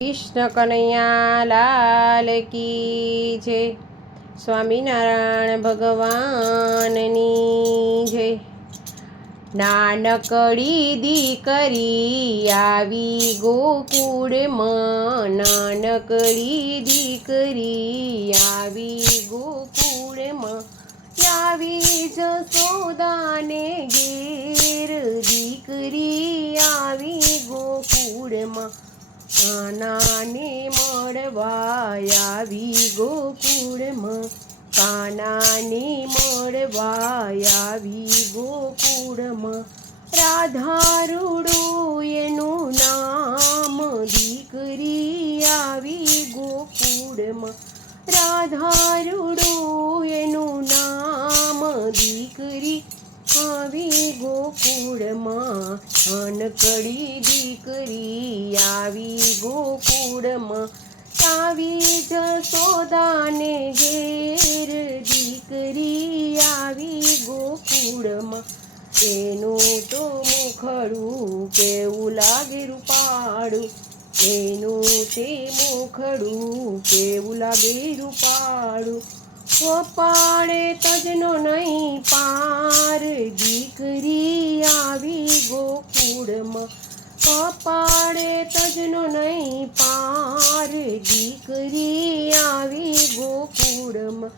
कृष्ण कन्हैया लाल की जय। स्वामीनारायण भगवाननी जय। नानकड़ी दीकरी आवी गोकुळમાં, नानकड़ी दीकरी आवी गोकुळમાં, आवी जसोदाने घेर दीकरी आवी गोकुळમાં, कानाने મળવા આવી ગોકુળમાં, કાનાને મળવા આવી ગોકુળમાં, રાધારૂડું એનું નામ દીકરી આવી ગોકુળમાં, રાધારૂડું એનું નામ દીકરી આવી ગોકુળમાં, નાનકડી દીકરી આવી ગોકુળમાં, આવી જશોદાને ઘેર દીકરી આવી ગોકુળમાં, એનું તો મુખડું કેવું લાગે રૂપાળું, એનું તે મુખડું કેવું લાગે રૂપાળું, કપાળે તજનો નહીં પાર દીકરી આવી ગોકુળમાં, કપાળે તજનો નહીં પાર દીકરી આવી ગોકુળમાં,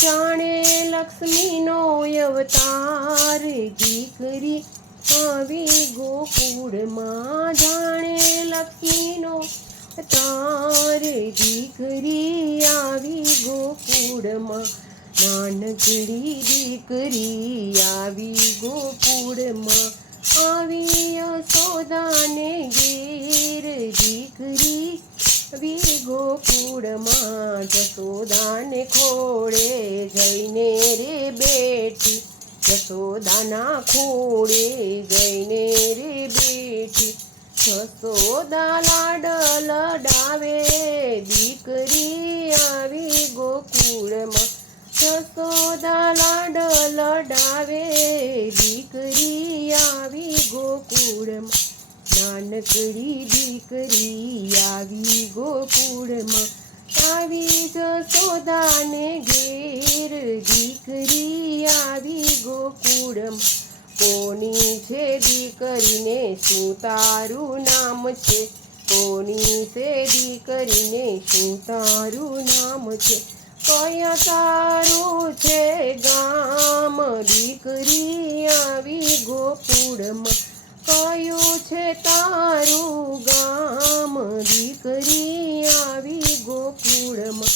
જાણે લક્ષ્મીનો અવતાર દીકરી આવી ગોકુળમાં, જાણે લક્ષ્મીનો અવતાર દીકરી આવી ગોકુળમાં, નાનકડી દીકરી આવી ગોકુળમાં, આવી યશોદાને ઘેર દીકરી આવી ગોકુળમાં, જશોદાને ખોળે જઈને રે બેઠી, જશોદાના ખોળે જઈને રે બેઠી, જશોદા લાડ લડાવે દીકરી આવી ગોકુળમાં, જશોદા લાડ લડાવે દીકરી આવી ગોકુળમાં, નાનકડી દીકરી આવી ગોકુળમાં, આવી જશોદાને ઘેર દીકરી આવી ગોકુળમાં, કોની છે દીકરીને શું તારું નામ છે, કોની છે દીકરીને શું તારું નામ છે, કયા તારું છે ગામ દીકરી આવી ગોકુળમાં, કયું છે તારું ગામ દીકરી આવી ગોકુળમાં,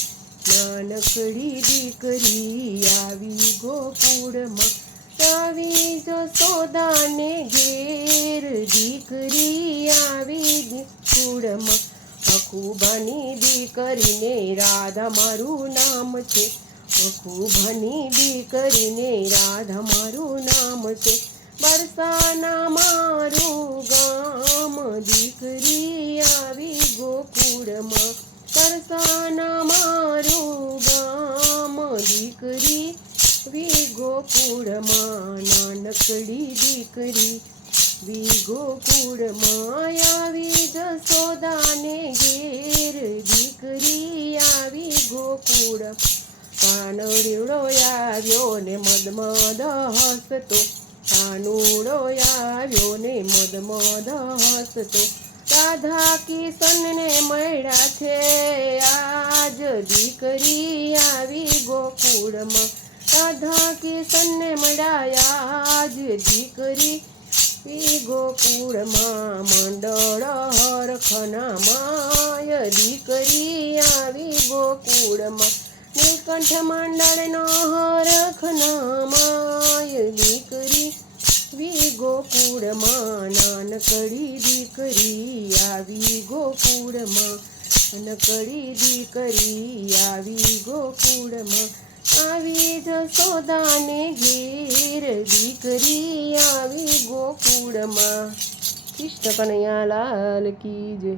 નાનકડી દીકરી આવી ગોકુળમાં, આવી જશોદાને ઘેર દીકરી આવી ગોકુળમાં, અખુબાની દીકરીને રાધા મારું નામ છે, અખુબાની દીકરીને રાધા મારું નામ છે, બરસાના મારું ગામ દીકરી આવી ગોકુળમાં, બરસાના મારું ગામ દીકરી આવી ગોકુળમાં, નાનકડી દીકરી આવી ગોકુળમાં, આવી જશોદાને ઘેર દીકરી આવી ગોકુળમાં, કાનડીવડો આવ્યો ને મદમદ હસતો, કાનુડો આવ્યો ને મદમદ હસતો, રાધા કિશનને મળ્યા છે આજ દીકરી આવી ગોકુળમાં, રાધા કિશનને મળ્યા આજ દીકરી ગોકુળમાં, મંડળ હરખના માય દીકરી આવી ગોકુળમાં, નીલકંઠ મંડળનો હરખના માય દીકરી આવી ગોકુળમાં, નાનકડી દીકરી આવી ગોકુળમાં, નાનકડી દીકરી આવી ગોકુળમાં, આવી જશોદાને ઘેર દીકરી આવી ગોકુળમાં। કૃષ્ણ કનૈયા લાલ કી જય।